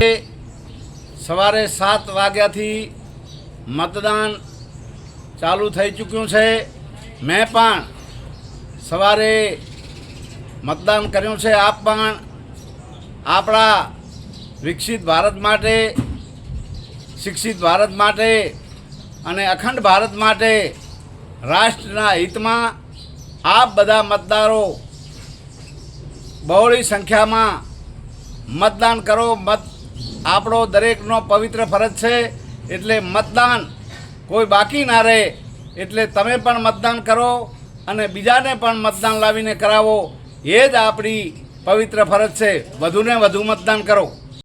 સવારે સાત વાગ્યાથી મતદાન ચાલુ થઈ ચૂક્યું છે. મેં પણ સવારે મતદાન કર્યું છે. આપ પણ આપણા વિકસિત ભારત માટે, શિક્ષિત ભારત માટે અને અખંડ ભારત માટે રાષ્ટ્રના હિતમાં આપ બધા મતદારો બહોળી સંખ્યામાં મતદાન કરો, મત આપણો દરેકનો પવિત્ર ફરજ છે, એટલે મતદાન કોઈ બાકી ના રહે, એટલે તમે પણ મતદાન કરો અને બીજાને પણ મતદાન લાવીને કરાવો. એ જ આપણી પવિત્ર ફરજ છે. વધુને વધુ મતદાન કરો.